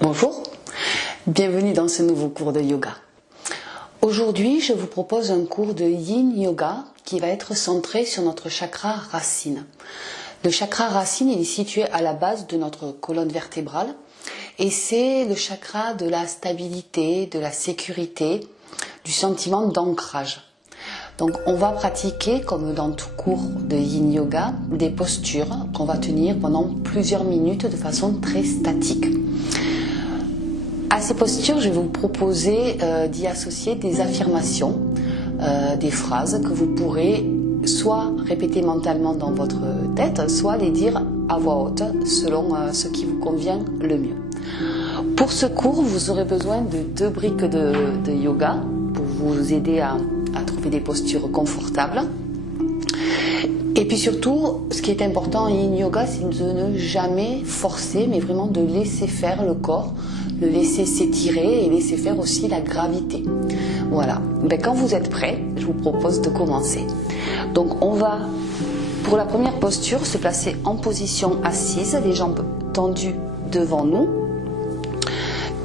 Bonjour, bienvenue dans ce nouveau cours de yoga. Aujourd'hui, je vous propose un cours de Yin Yoga qui va être centré sur notre chakra racine. Le chakra racine, il est situé à la base de notre colonne vertébrale et c'est le chakra de la stabilité, de la sécurité, du sentiment d'ancrage. Donc on va pratiquer, comme dans tout cours de Yin Yoga, des postures qu'on va tenir pendant plusieurs minutes de façon très statique. À ces postures, je vais vous proposer d'y associer des affirmations, des phrases que vous pourrez soit répéter mentalement dans votre tête, soit les dire à voix haute selon ce qui vous convient le mieux. Pour ce cours, vous aurez besoin de 2 briques de yoga pour vous aider à trouver des postures confortables. Et puis surtout, ce qui est important en Yin Yoga, c'est de ne jamais forcer, mais vraiment de laisser faire le corps, le laisser s'étirer et laisser faire aussi la gravité. Voilà. Quand vous êtes prêts, je vous propose de commencer. Donc on va, pour la première posture, se placer en position assise, les jambes tendues devant nous.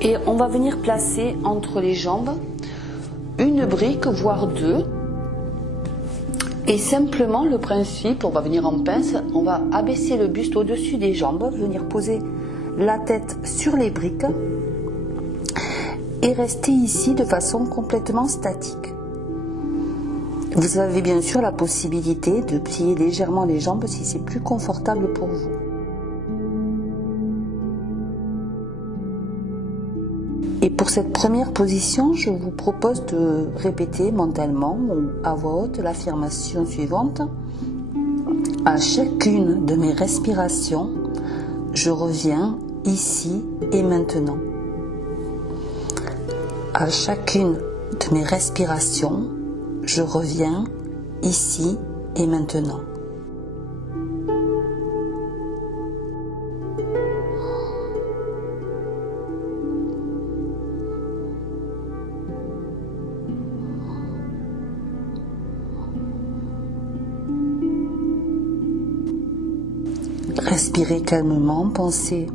Et on va venir placer entre les jambes une brique, voire 2. Et simplement le principe, on va venir en pince, on va abaisser le buste au-dessus des jambes, venir poser la tête sur les briques et rester ici de façon complètement statique. Vous avez bien sûr la possibilité de plier légèrement les jambes si c'est plus confortable pour vous. Et pour cette première position, je vous propose de répéter mentalement ou à voix haute l'affirmation suivante. À chacune de mes respirations, je reviens ici et maintenant. À chacune de mes respirations, je reviens ici et maintenant. Respirez calmement, pensez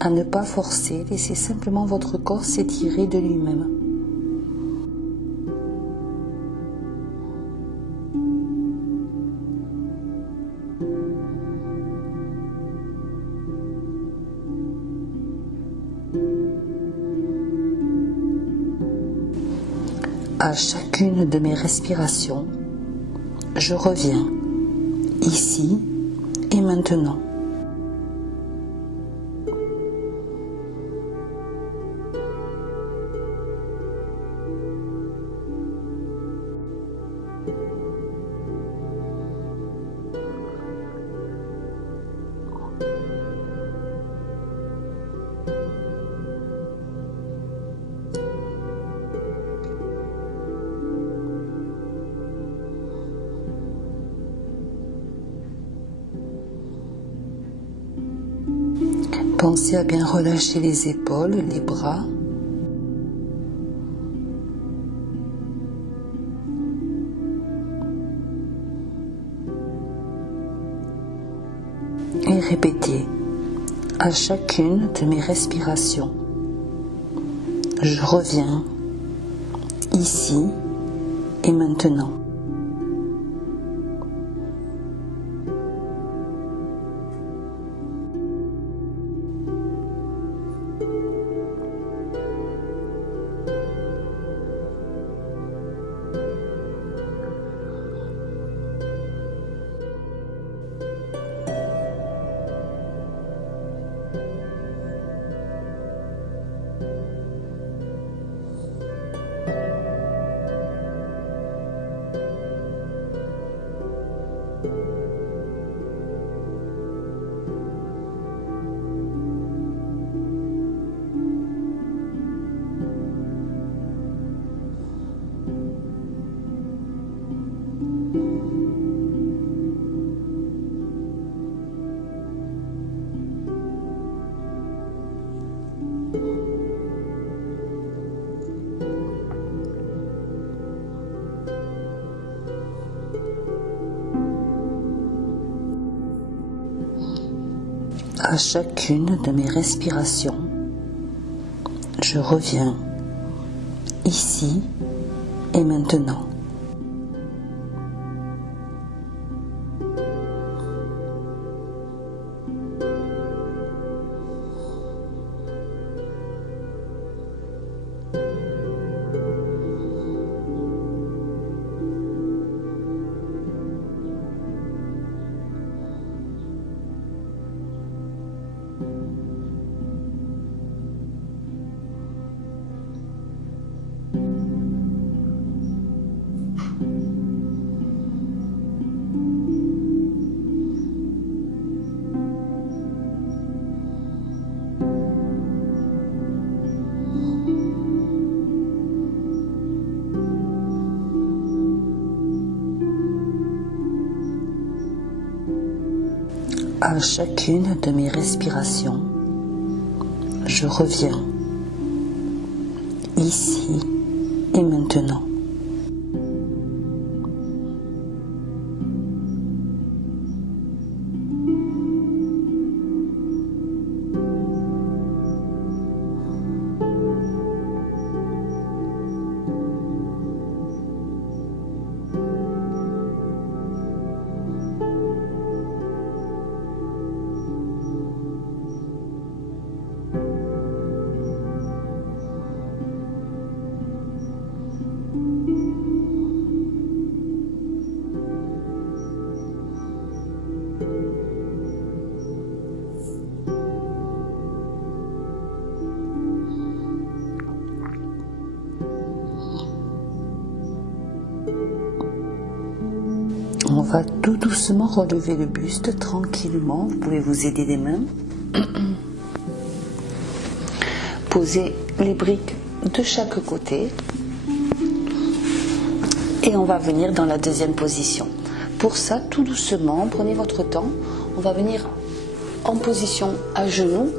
à ne pas forcer, laissez simplement votre corps s'étirer de lui-même. À chacune de mes respirations, je reviens ici et maintenant. Pensez à bien relâcher les épaules, les bras. Et répétez à chacune de mes respirations. Je reviens ici et maintenant. À chacune de mes respirations, Je reviens ici et maintenant. À chacune de mes respirations, je reviens ici et maintenant. On va tout doucement relever le buste tranquillement. Vous pouvez vous aider des mains. Posez les briques de chaque côté. Et on va venir dans la deuxième position. Pour ça, tout doucement, prenez votre temps. On va venir en position à genoux.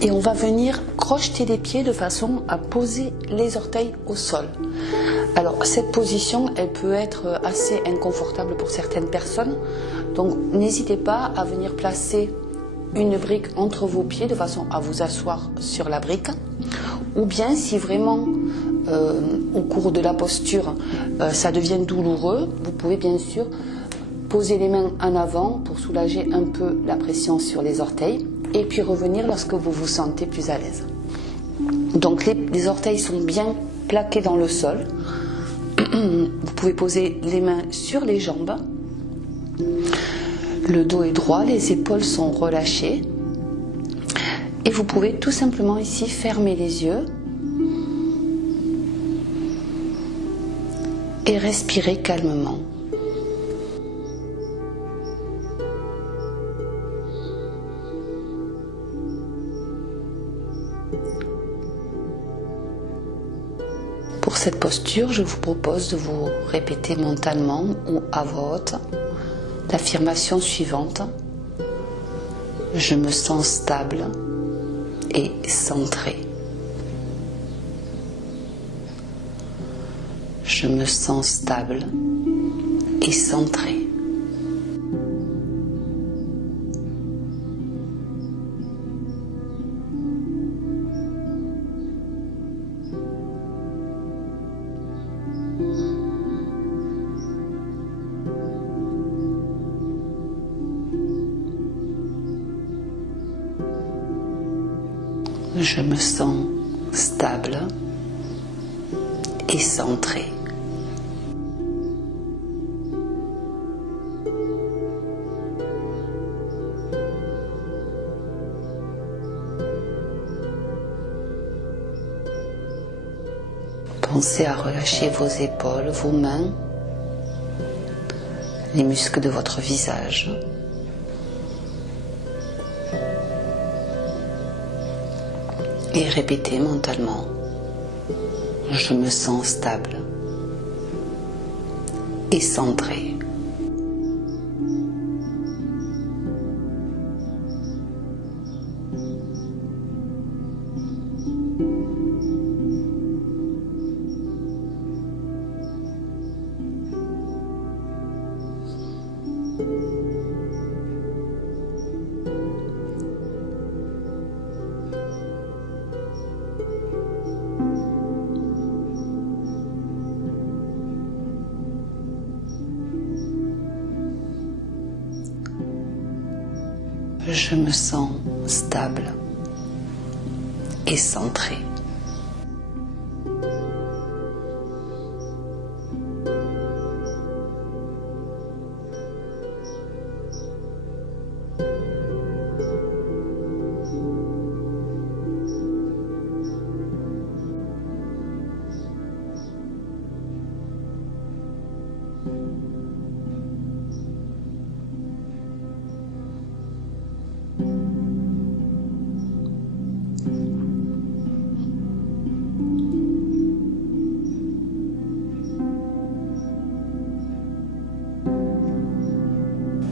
Et on va venir crocheter les pieds de façon à poser les orteils au sol. Alors cette position, elle peut être assez inconfortable pour certaines personnes. Donc n'hésitez pas à venir placer une brique entre vos pieds de façon à vous asseoir sur la brique. Ou bien si vraiment au cours de la posture ça devient douloureux, vous pouvez bien sûr poser les mains en avant pour soulager un peu la pression sur les orteils. Et puis revenir lorsque vous vous sentez plus à l'aise. Donc les orteils sont bien plaqués dans le sol. Vous pouvez poser les mains sur les jambes. Le dos est droit, les épaules sont relâchées. Et vous pouvez tout simplement ici fermer les yeux et respirer calmement. Pour cette posture, je vous propose de vous répéter mentalement ou à voix haute l'affirmation suivante. Je me sens stable et centré. Je me sens stable et centré. Je me sens stable et centré. Pensez à relâcher vos épaules, vos mains, les muscles de votre visage. Et répétez mentalement, je me sens stable et centré. Je me sens stable et centrée.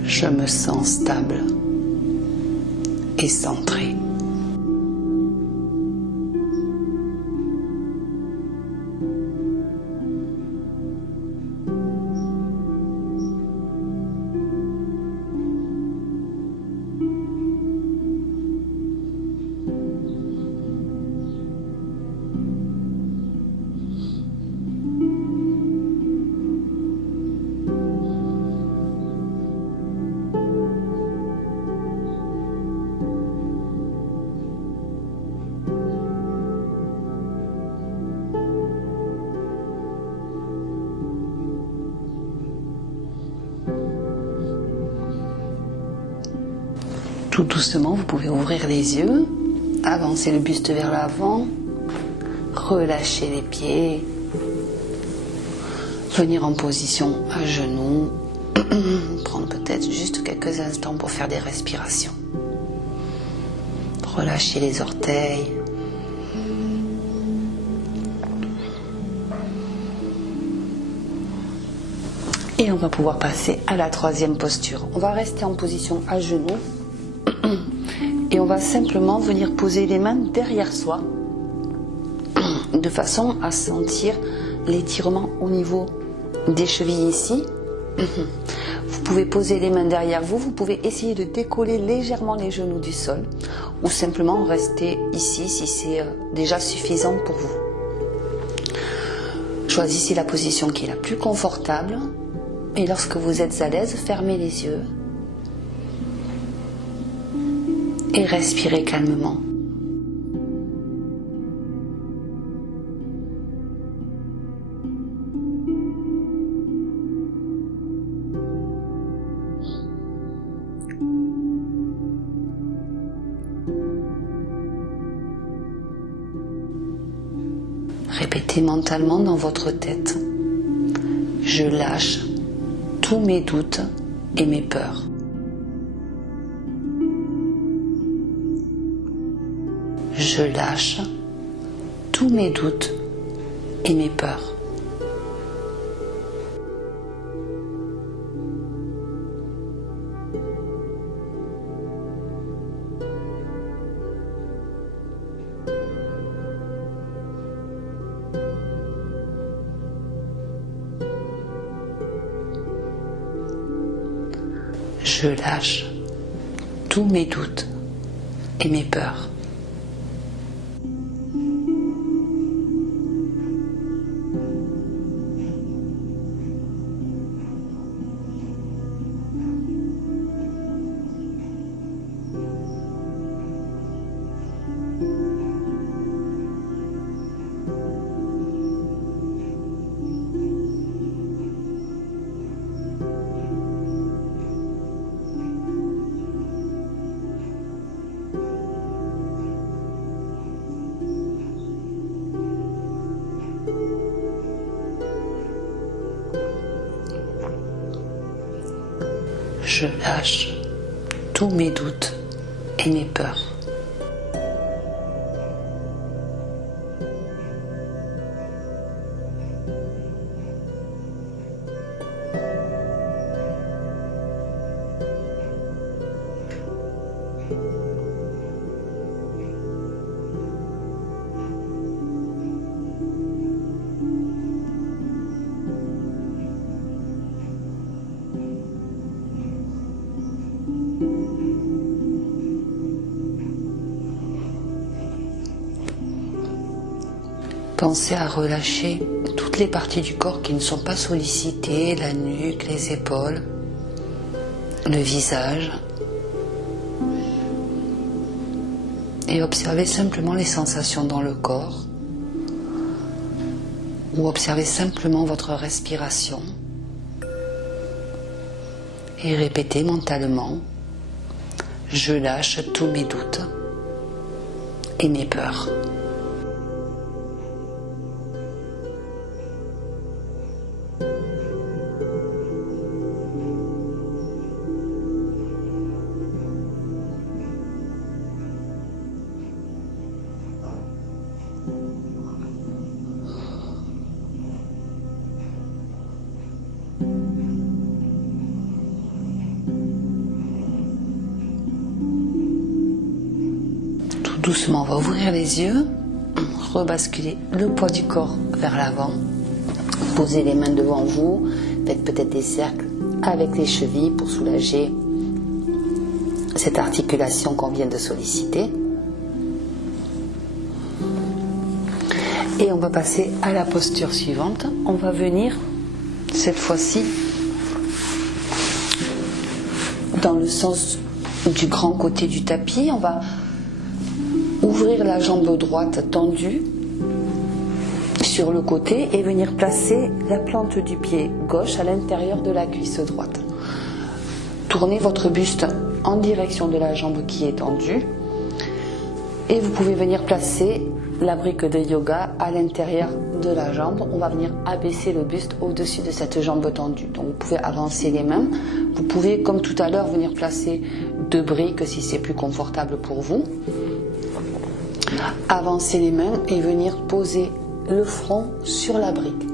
Je me sens stable et centrée. Tout doucement, vous pouvez ouvrir les yeux, avancer le buste vers l'avant, relâcher les pieds, venir en position à genoux, prendre peut-être juste quelques instants pour faire des respirations. Relâchez les orteils. Et on va pouvoir passer à la troisième posture. On va rester en position à genoux. Et on va simplement venir poser les mains derrière soi de façon à sentir l'étirement au niveau des chevilles ici. Vous pouvez poser les mains derrière vous, vous pouvez essayer de décoller légèrement les genoux du sol ou simplement rester ici si c'est déjà suffisant pour vous. Choisissez la position qui est la plus confortable et lorsque vous êtes à l'aise, fermez les yeux. Et respirez calmement. Répétez mentalement dans votre tête. Je lâche tous mes doutes et mes peurs. Je lâche tous mes doutes et mes peurs. Je lâche tous mes doutes et mes peurs. Je lâche tous mes doutes et mes peurs. Pensez à relâcher toutes les parties du corps qui ne sont pas sollicitées, la nuque, les épaules, le visage. et observez simplement les sensations dans le corps ou observez simplement votre respiration et répétez mentalement: je lâche tous mes doutes et mes peurs. Doucement, on va ouvrir les yeux, rebasculer le poids du corps vers l'avant, posez les mains devant vous, faites peut-être des cercles avec les chevilles pour soulager cette articulation qu'on vient de solliciter. Et on va passer à la posture suivante. On va venir, cette fois-ci, dans le sens du grand côté du tapis. On va ouvrir la jambe droite tendue sur le côté et venir placer la plante du pied gauche à l'intérieur de la cuisse droite. Tournez votre buste en direction de la jambe qui est tendue et vous pouvez venir placer la brique de yoga à l'intérieur de la jambe. On va venir abaisser le buste au-dessus de cette jambe tendue. Donc vous pouvez avancer les mains. Vous pouvez, comme tout à l'heure, venir placer 2 briques si c'est plus confortable pour vous. Avancer les mains et venir poser le front sur la brique.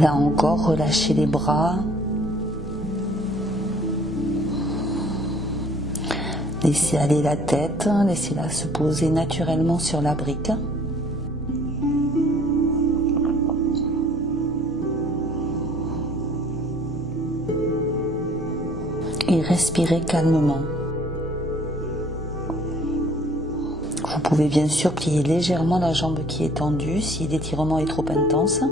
Là encore, relâchez les bras. Laissez aller la tête, laissez-la se poser naturellement sur la brique. Et respirez calmement. Vous pouvez bien sûr plier légèrement la jambe qui est tendue si l'étirement est trop intense.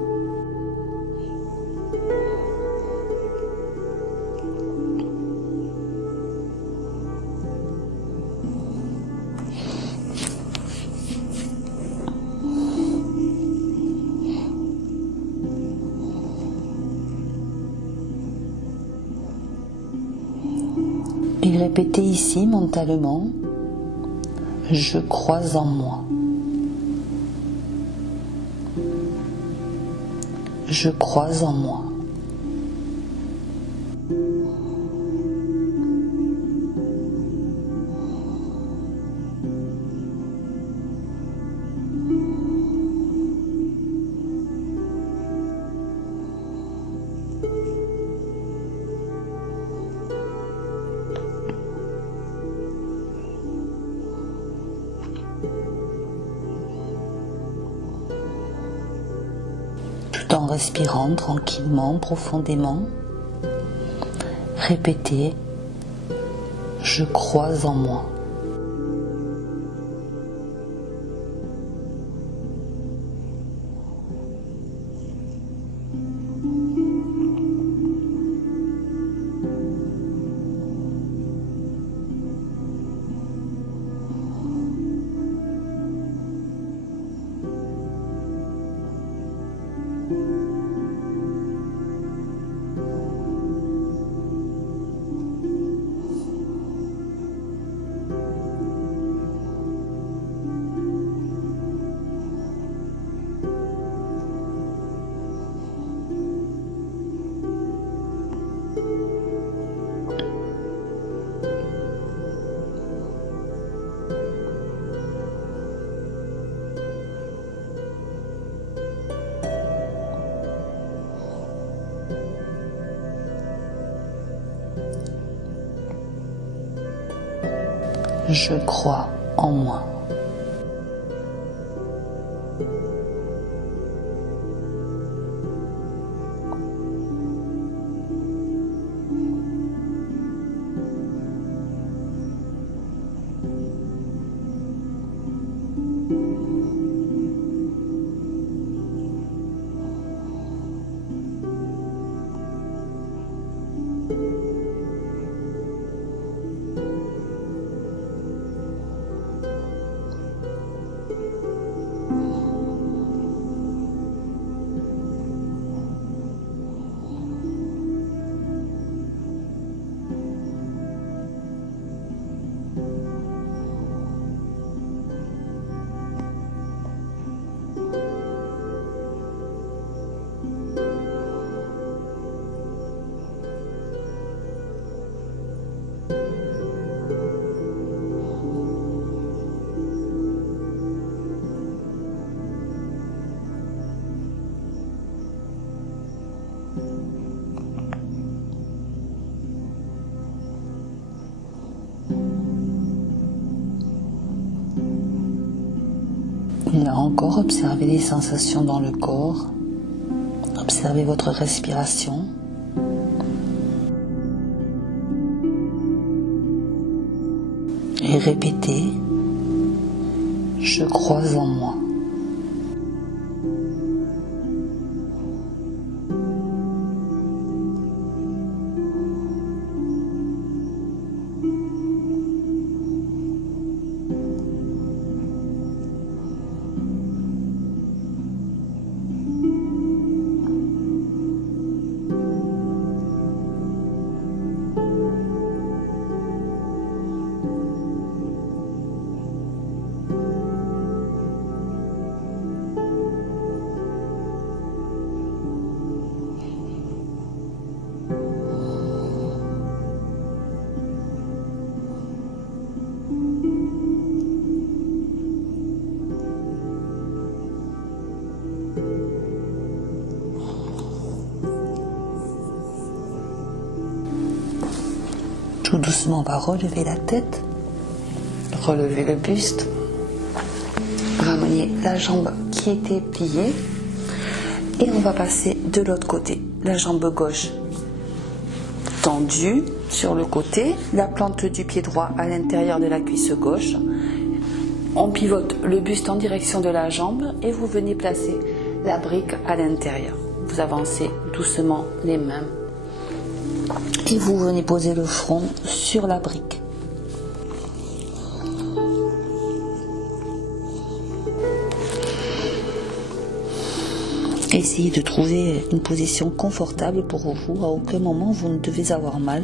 Et répétez ici mentalement: je crois en moi. Je crois en moi. Tout en respirant tranquillement, profondément, répétez: je crois en moi. Je crois en moi. Là encore, observez les sensations dans le corps. Observez votre respiration. Et répétez, je crois en moi. Tout doucement, on va relever la tête, relever le buste, ramener la jambe qui était pliée et on va passer de l'autre côté. La jambe gauche tendue sur le côté, la plante du pied droit à l'intérieur de la cuisse gauche. On pivote le buste en direction de la jambe et vous venez placer la brique à l'intérieur. Vous avancez doucement les mains. Et vous venez poser le front sur la brique. Essayez de trouver une position confortable pour vous. À aucun moment vous ne devez avoir mal.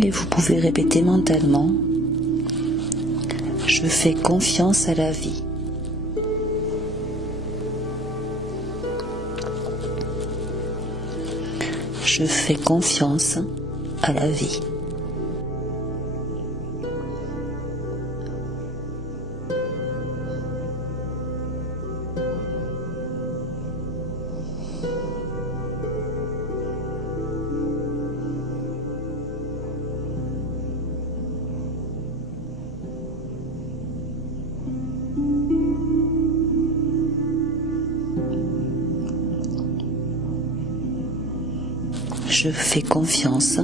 Et vous pouvez répéter mentalement, je fais confiance à la vie. Je fais confiance à la vie. Je fais confiance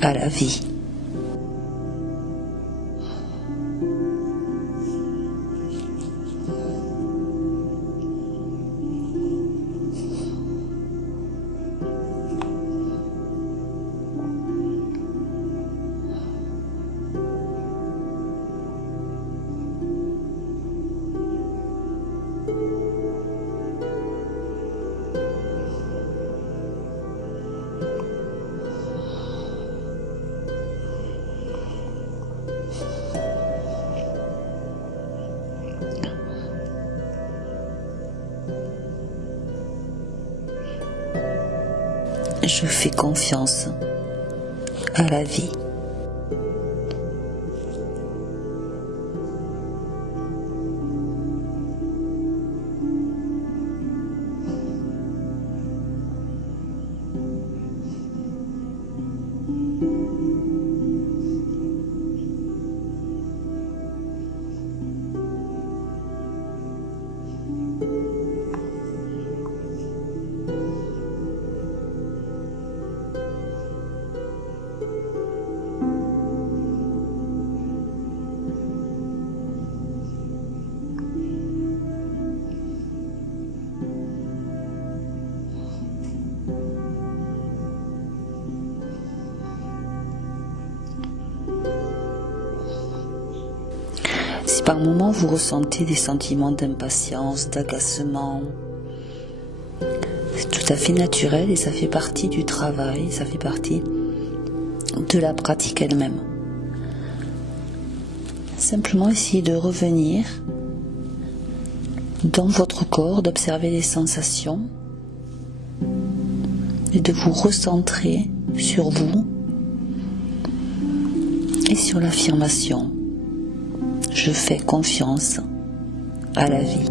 à la vie. Je fais confiance à la vie. Si par moment vous ressentez des sentiments d'impatience, d'agacement, c'est tout à fait naturel et ça fait partie du travail, ça fait partie de la pratique elle-même. Simplement essayez de revenir dans votre corps, d'observer les sensations et de vous recentrer sur vous et sur l'affirmation « Je fais confiance à la vie ».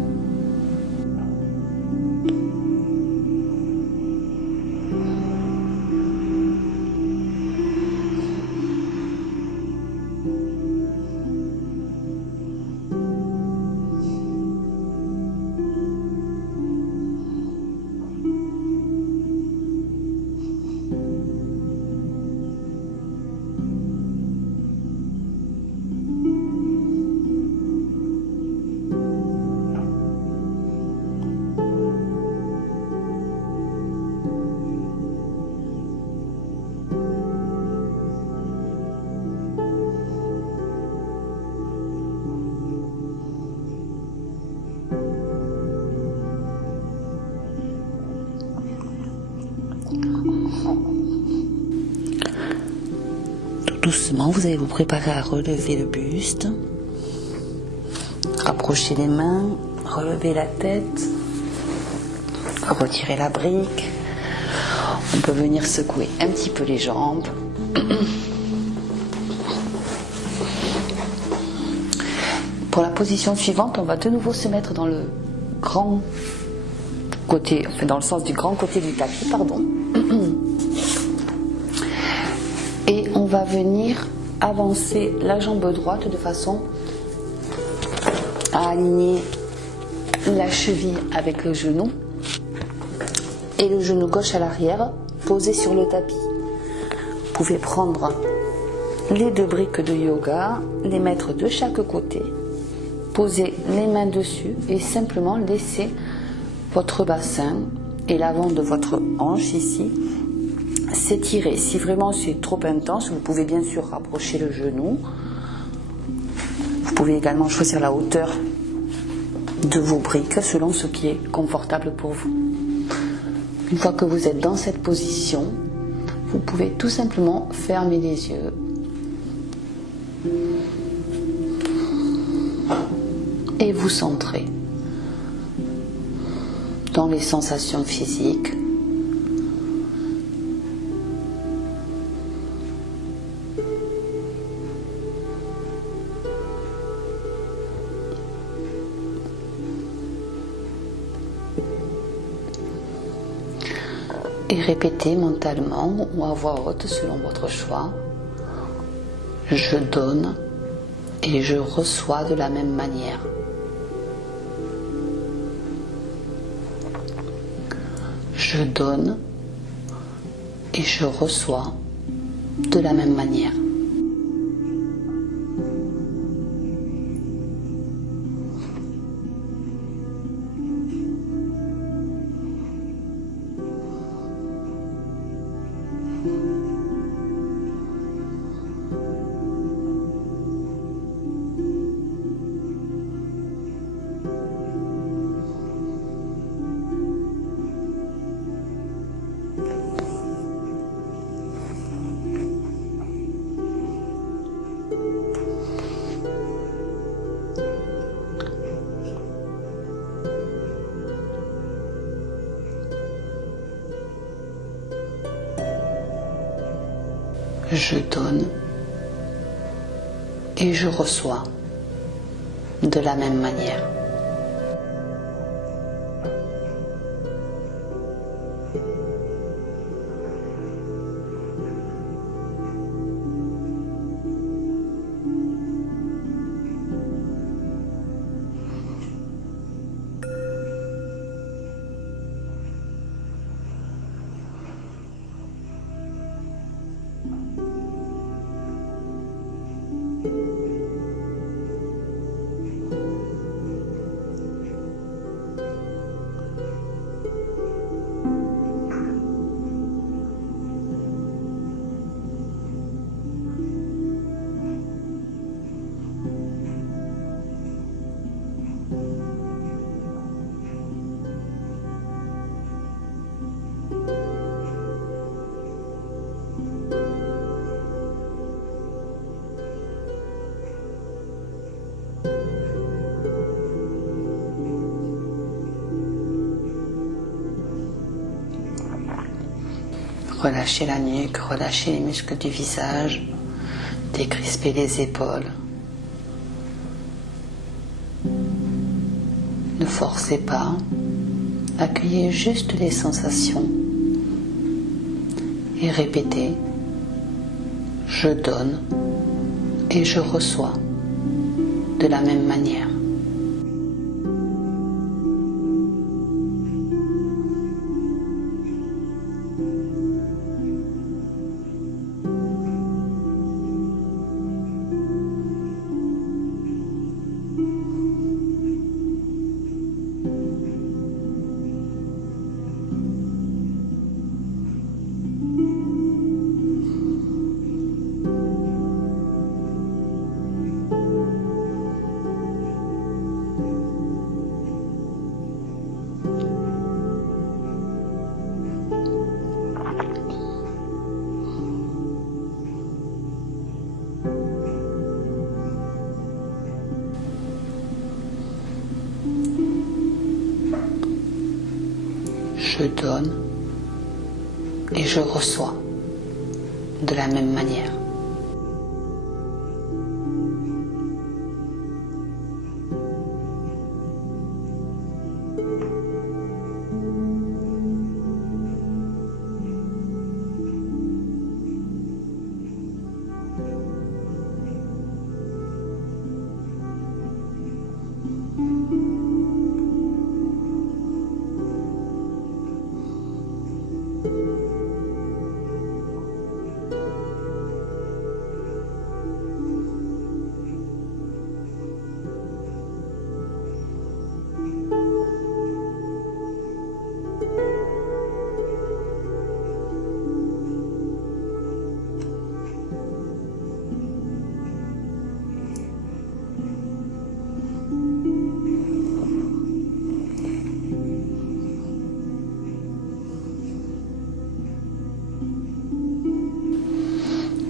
Doucement, vous allez vous préparer à relever le buste, rapprocher les mains, relever la tête, retirer la brique. On peut venir secouer un petit peu les jambes. Pour la position suivante, on va de nouveau se mettre dans le grand côté, enfin dans le sens du grand côté du tapis, pardon. Et on va venir avancer la jambe droite de façon à aligner la cheville avec le genou et le genou gauche à l'arrière posé sur le tapis. Vous pouvez prendre les deux briques de yoga, les mettre de chaque côté, poser les mains dessus et simplement laisser votre bassin et l'avant de votre hanche ici s'étirer. Si vraiment c'est trop intense, vous pouvez bien sûr rapprocher le genou. Vous pouvez également choisir la hauteur de vos briques selon ce qui est confortable pour vous. Une fois que vous êtes dans cette position, vous pouvez tout simplement fermer les yeux et vous centrer dans les sensations physiques. Et répétez mentalement ou à voix haute selon votre choix. Je donne et je reçois de la même manière. Je donne et je reçois de la même manière. Je donne et je reçois de la même manière. Relâchez la nuque, relâchez les muscles du visage, décrispez les épaules. Ne forcez pas, accueillez juste les sensations et répétez « Je donne et je reçois » de la même manière. Je donne et je reçois de la même manière.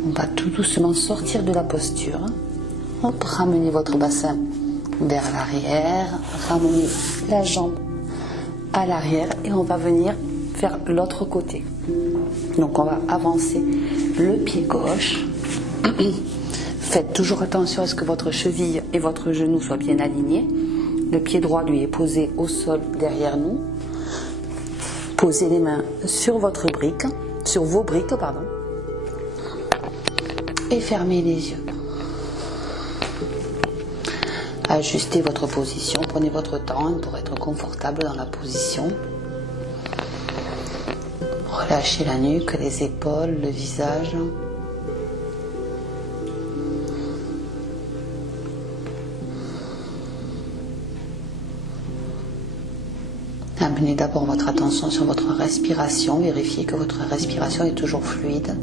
On va tout doucement sortir de la posture. Hop, ramenez votre bassin vers l'arrière, ramenez la jambe à l'arrière et on va venir vers l'autre côté. Donc on va avancer le pied gauche. Faites toujours attention à ce que votre cheville et votre genou soient bien alignés. Le pied droit lui est posé au sol derrière nous. Posez les mains sur vos briques, et fermez les yeux. Ajustez votre position, prenez votre temps pour être confortable dans la position. Relâchez la nuque, les épaules, le visage. Amenez d'abord votre attention sur votre respiration, vérifiez que votre respiration est toujours fluide.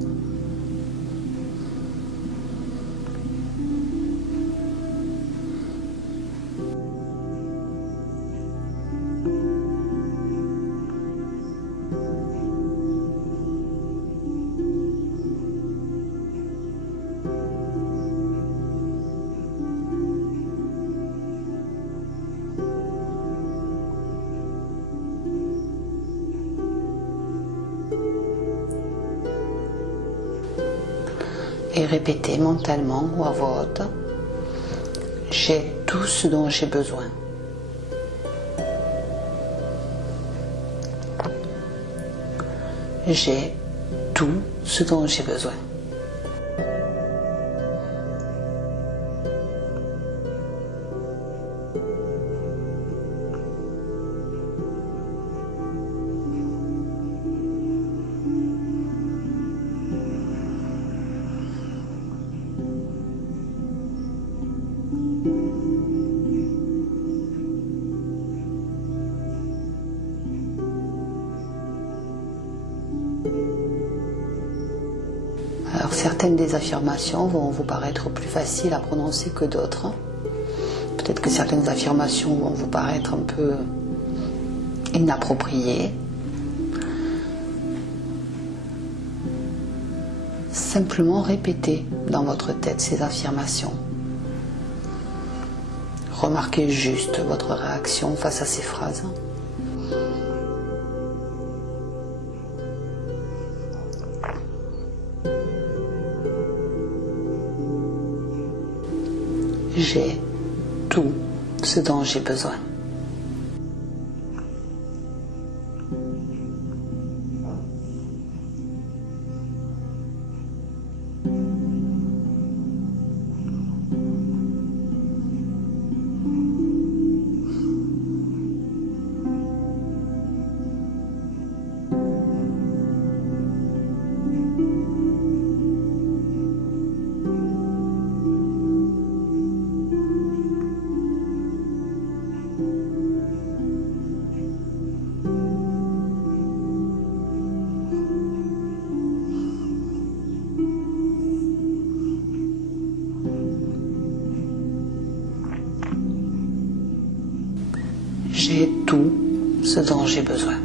Et répétez mentalement ou à voix haute, j'ai tout ce dont j'ai besoin. J'ai tout ce dont j'ai besoin. Alors certaines des affirmations vont vous paraître plus faciles à prononcer que d'autres. Peut-être que certaines affirmations vont vous paraître un peu inappropriées. Simplement répétez dans votre tête ces affirmations. Remarquez juste votre réaction face à ces phrases. J'ai tout ce dont j'ai besoin. J'ai tout ce dont j'ai besoin.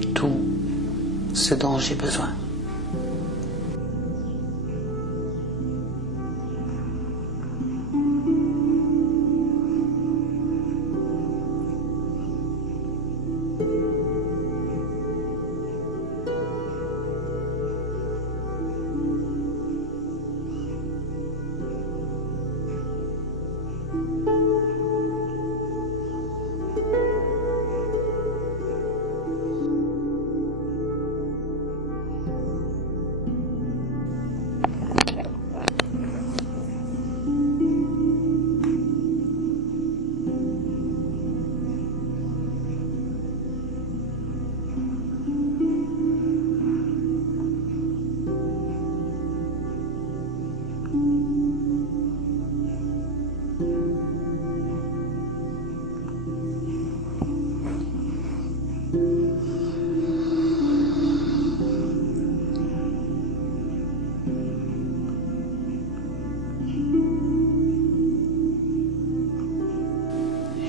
J'ai tout ce dont j'ai besoin.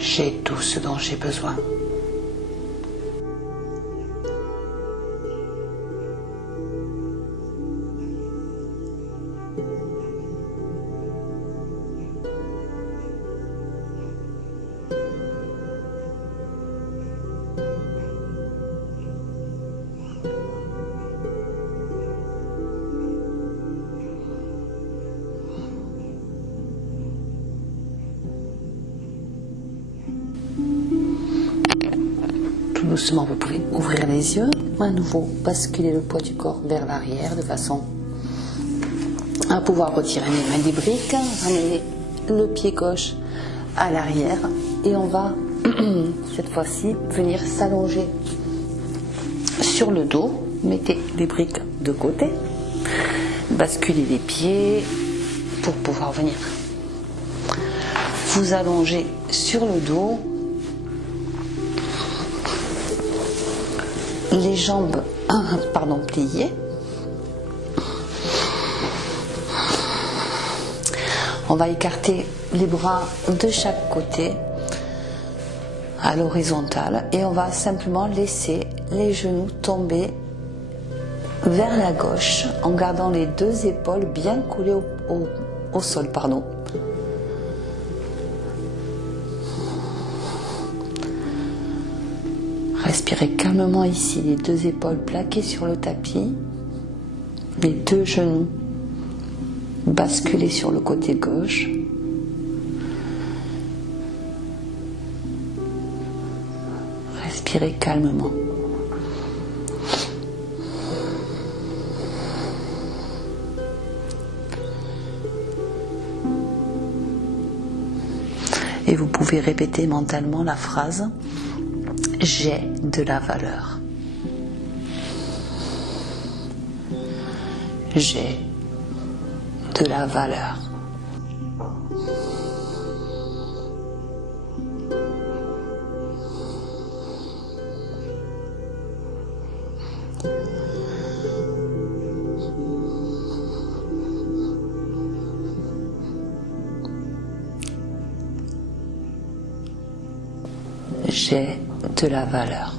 J'ai tout ce dont j'ai besoin. Doucement, vous pouvez ouvrir les yeux, à nouveau basculer le poids du corps vers l'arrière de façon à pouvoir retirer les mains des briques, ramener le pied gauche à l'arrière et on va cette fois-ci venir s'allonger sur le dos. Mettez les briques de côté, basculez les pieds pour pouvoir venir vous allonger sur le dos. Les jambes pliées. On va écarter les bras de chaque côté à l'horizontale et on va simplement laisser les genoux tomber vers la gauche en gardant les deux épaules bien collées au sol. Respirez calmement ici, les deux épaules plaquées sur le tapis, les deux genoux basculés sur le côté gauche. Respirez calmement. Et vous pouvez répéter mentalement la phrase « J'ai de la valeur ». J'ai de la valeur. j'ai de la valeur.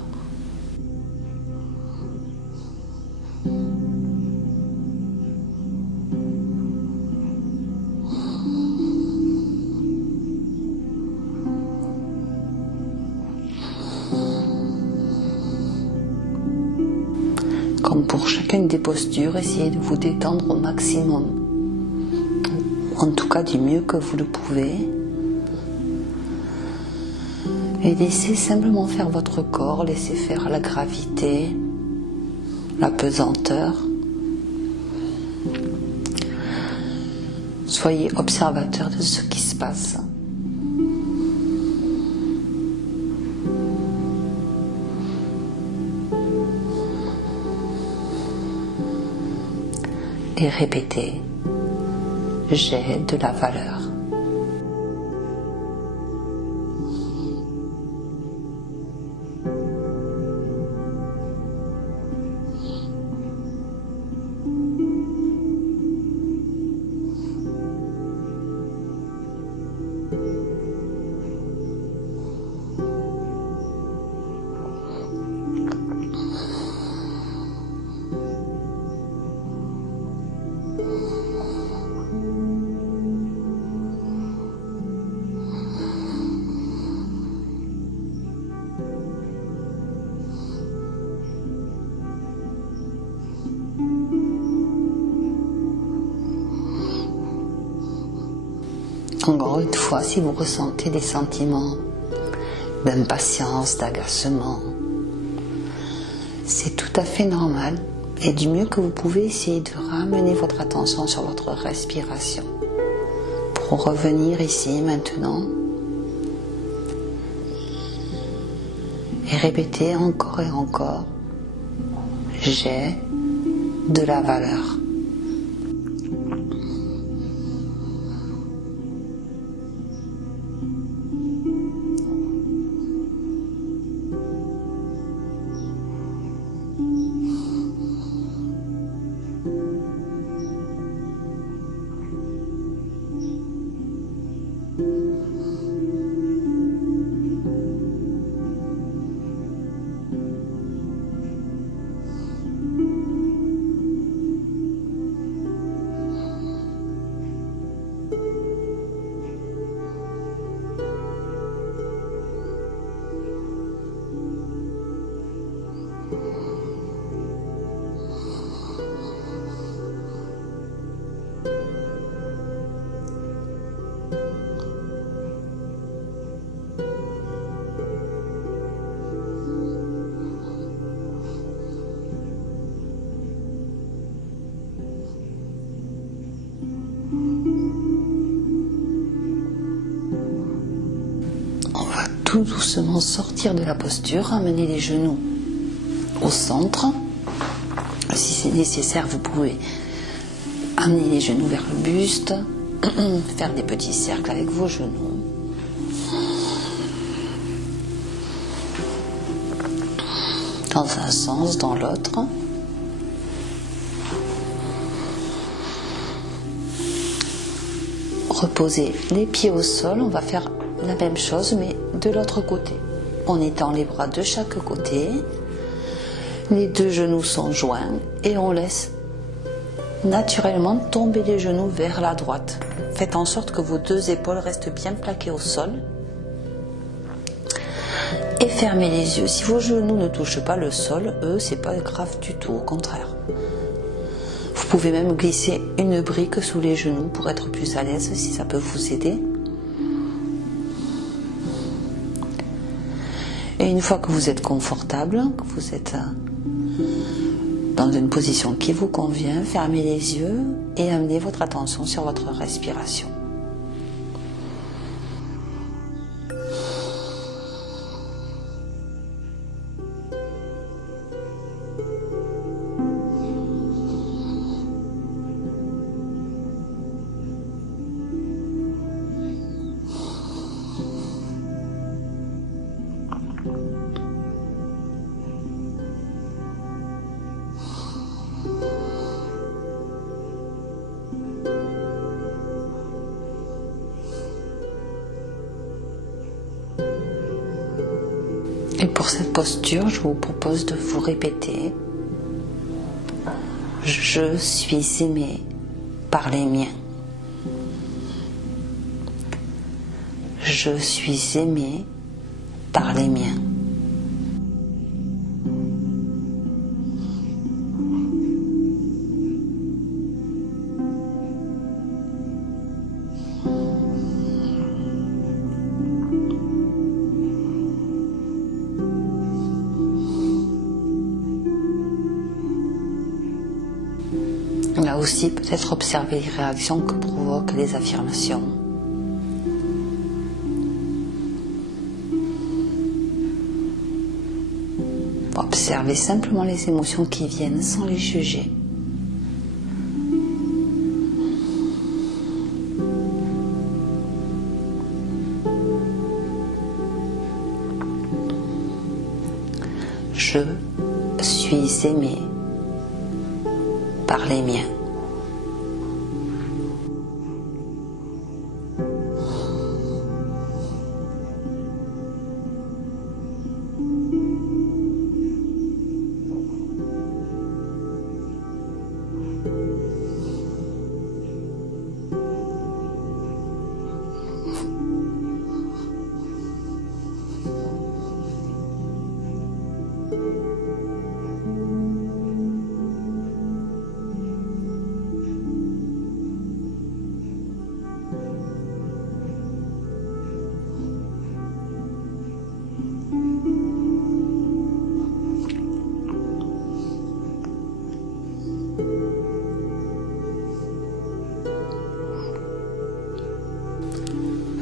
Comme pour chacune des postures, essayez de vous détendre au maximum. En tout cas, du mieux que vous le pouvez. Et laissez simplement faire votre corps, laissez faire la gravité, la pesanteur. Soyez observateur de ce qui se passe. Et répétez, j'ai de la valeur. Encore une fois, si vous ressentez des sentiments d'impatience, d'agacement, c'est tout à fait normal. Et du mieux que vous pouvez, essayer de ramener votre attention sur votre respiration. Pour revenir ici, maintenant. Et répéter encore et encore, j'ai de la valeur. Tout doucement sortir de la posture, ramener les genoux au centre. Si c'est nécessaire, vous pouvez amener les genoux vers le buste, faire des petits cercles avec vos genoux. Dans un sens, dans l'autre. Reposez les pieds au sol, on va faire la même chose mais de l'autre côté. On étend les bras de chaque côté, les deux genoux sont joints et on laisse naturellement tomber les genoux vers la droite. Faites en sorte que vos deux épaules restent bien plaquées au sol et fermez les yeux. Si vos genoux ne touchent pas le sol, c'est pas grave du tout, au contraire. Vous pouvez même glisser une brique sous les genoux pour être plus à l'aise si ça peut vous aider. Et une fois que vous êtes confortable, que vous êtes dans une position qui vous convient, fermez les yeux et amenez votre attention sur votre respiration. Et pour cette posture, je vous propose de vous répéter: je suis aimé par les miens. Je suis aimé par les miens. Là aussi, peut-être observer les réactions que provoquent les affirmations. Observez simplement les émotions qui viennent sans les juger. Je suis aimé par les miens.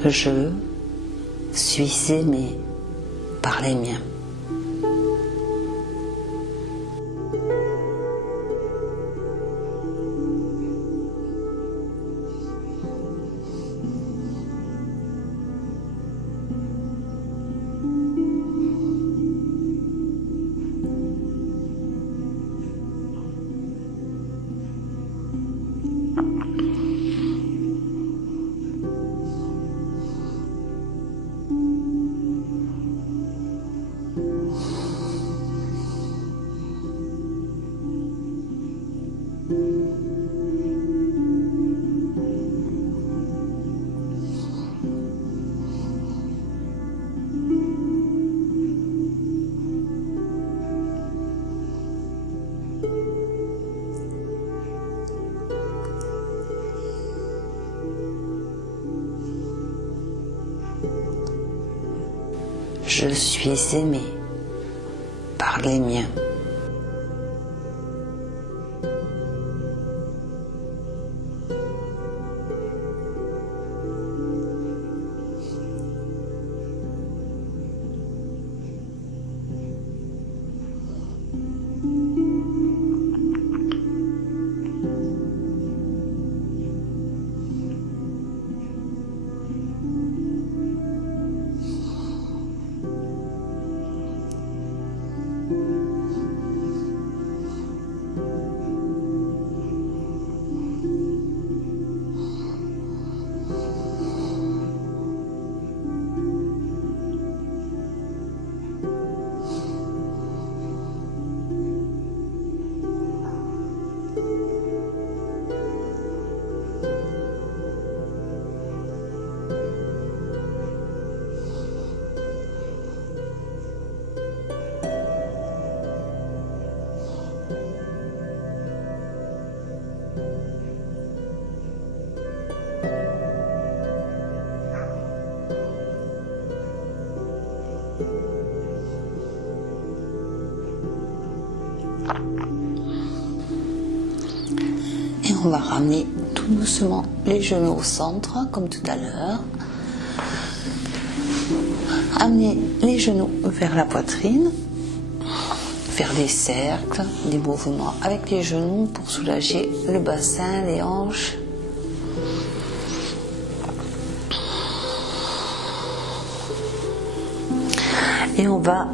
Je suis aimé par les miens. Je suis aimé par les miens. Et on va ramener tout doucement les genoux au centre, comme tout à l'heure. Amener les genoux vers la poitrine, faire des cercles, des mouvements avec les genoux pour soulager le bassin, les hanches. Et on va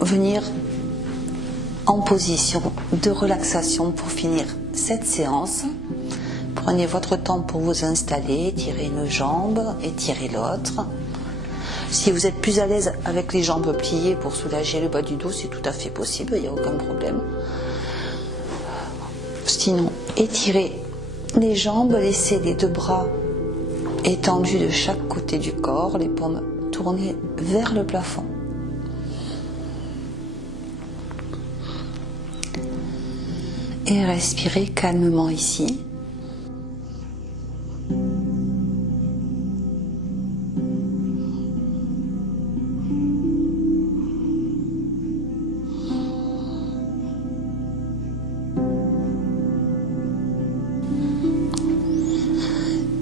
venir en position de relaxation pour finir cette séance. Prenez votre temps pour vous installer, étirez une jambe, étirez l'autre. Si vous êtes plus à l'aise avec les jambes pliées pour soulager le bas du dos, c'est tout à fait possible, il n'y a aucun problème. Sinon, étirez les jambes, laissez les deux bras étendus de chaque côté du corps, les paumes tournées vers le plafond. Et respirez calmement ici.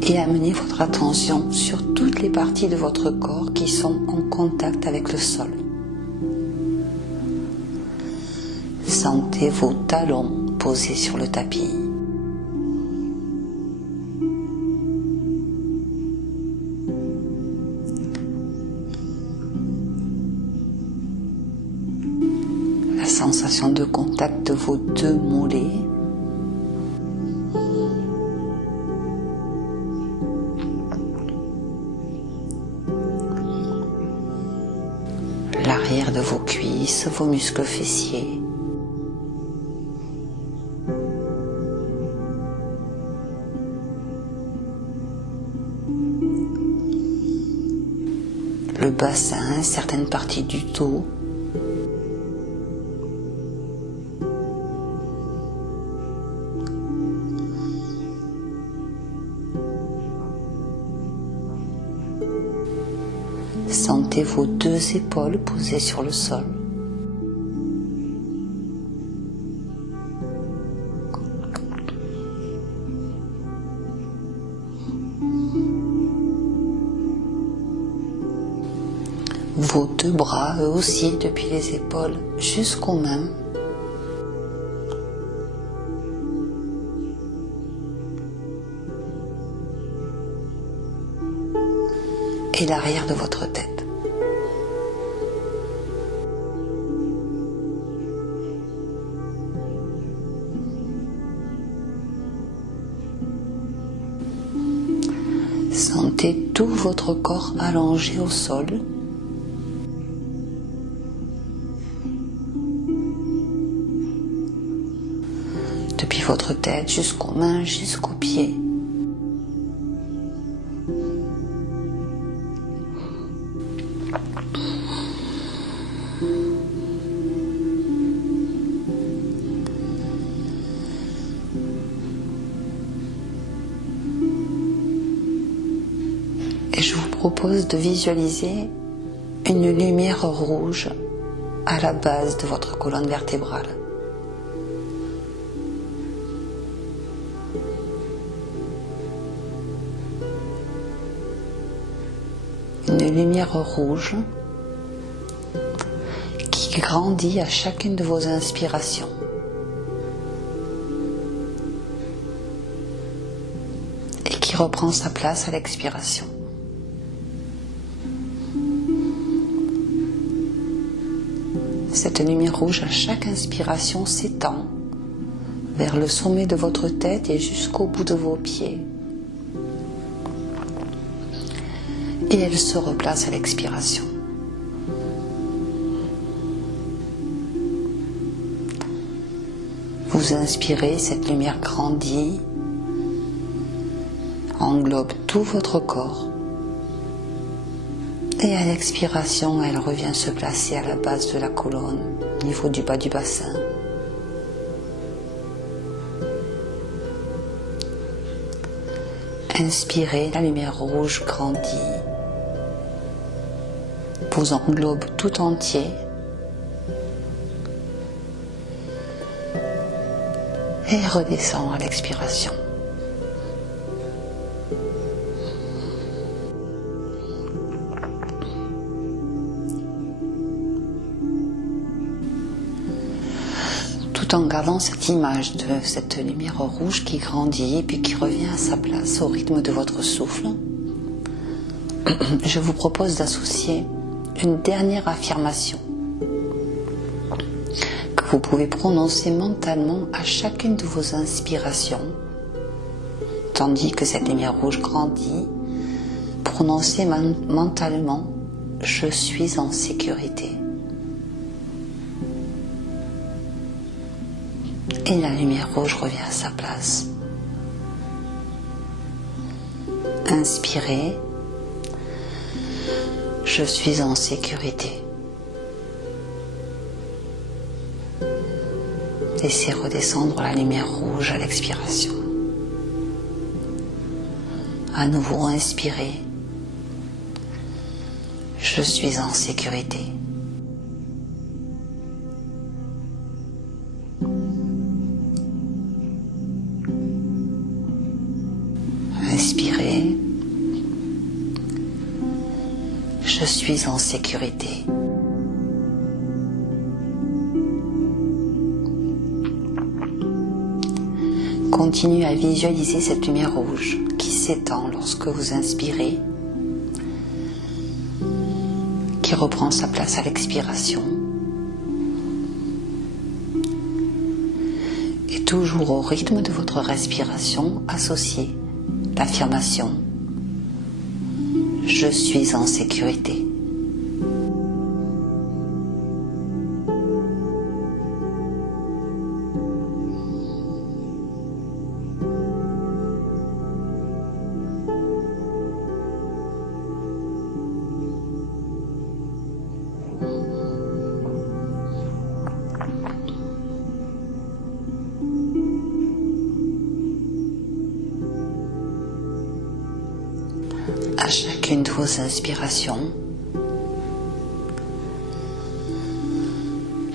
Et amenez votre attention sur toutes les parties de votre corps qui sont en contact avec le sol. Sentez vos talons posés sur le tapis. La sensation de contact de vos deux mollets. L'arrière de vos cuisses, vos muscles fessiers. Le bassin, certaines parties du dos. Sentez vos deux épaules posées sur le sol. Vos deux bras, eux aussi, depuis les épaules jusqu'aux mains. Et l'arrière de votre tête. Sentez tout votre corps allongé au sol. Depuis votre tête jusqu'aux mains, jusqu'aux pieds. Et je vous propose de visualiser une lumière rouge à la base de votre colonne vertébrale. Une lumière rouge qui grandit à chacune de vos inspirations. Et qui reprend sa place à l'expiration. Cette lumière rouge à chaque inspiration s'étend vers le sommet de votre tête et jusqu'au bout de vos pieds. Et elle se replace à l'expiration. Vous inspirez, cette lumière grandit, englobe tout votre corps. Et à l'expiration, elle revient se placer à la base de la colonne, au niveau du bas du bassin. Inspirez, la lumière rouge grandit, vous englobe tout entier. Et redescend à l'expiration. Tout en gardant cette image de cette lumière rouge qui grandit et puis qui revient à sa place au rythme de votre souffle, je vous propose d'associer une dernière affirmation que vous pouvez prononcer mentalement à chacune de vos inspirations, tandis que cette lumière rouge grandit. Prononcez mentalement je suis en sécurité. Et la lumière rouge revient à sa place. Inspirez, je suis en sécurité. Laissez redescendre la lumière rouge à l'expiration. À nouveau, inspirez, je suis en sécurité. Inspirez, je suis en sécurité. Continuez à visualiser cette lumière rouge qui s'étend lorsque vous inspirez, qui reprend sa place à l'expiration. Et toujours au rythme de votre respiration, associez l'affirmation « Je suis en sécurité ». À chacune de vos inspirations,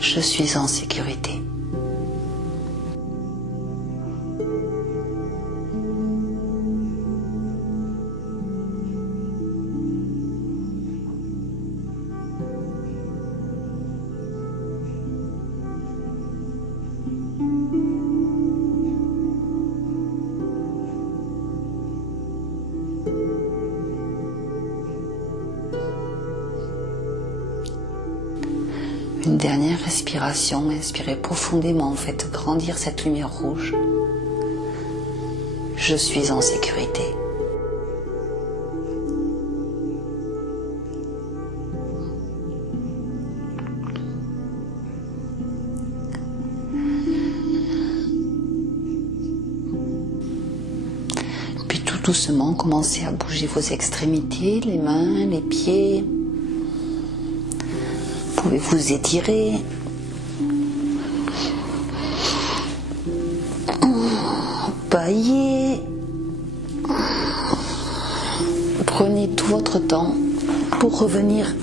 je suis en sécurité. Une dernière respiration, inspirez profondément, faites grandir cette lumière rouge. Je suis en sécurité. Puis tout doucement, commencez à bouger vos extrémités, les mains, les pieds. Vous pouvez vous étirer, bailler. Prenez tout votre temps pour revenir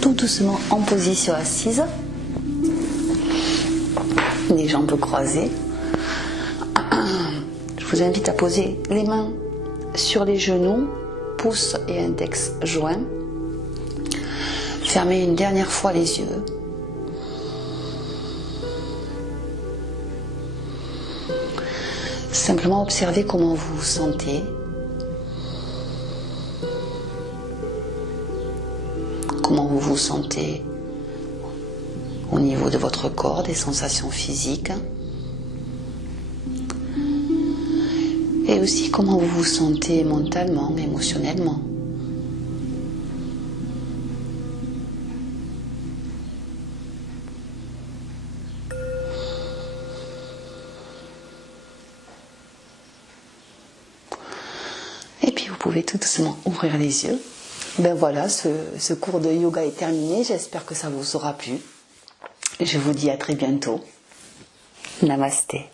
tout doucement en position assise, les jambes croisées. Je vous invite à poser les mains sur les genoux, pouce et index joints. Fermez une dernière fois les yeux. Simplement observez comment vous vous sentez. Comment vous vous sentez au niveau de votre corps, des sensations physiques. Et aussi comment vous vous sentez mentalement, émotionnellement. Et puis vous pouvez tout doucement ouvrir les yeux. Ben voilà, ce cours de yoga est terminé. J'espère que ça vous aura plu. Je vous dis à très bientôt. Namasté.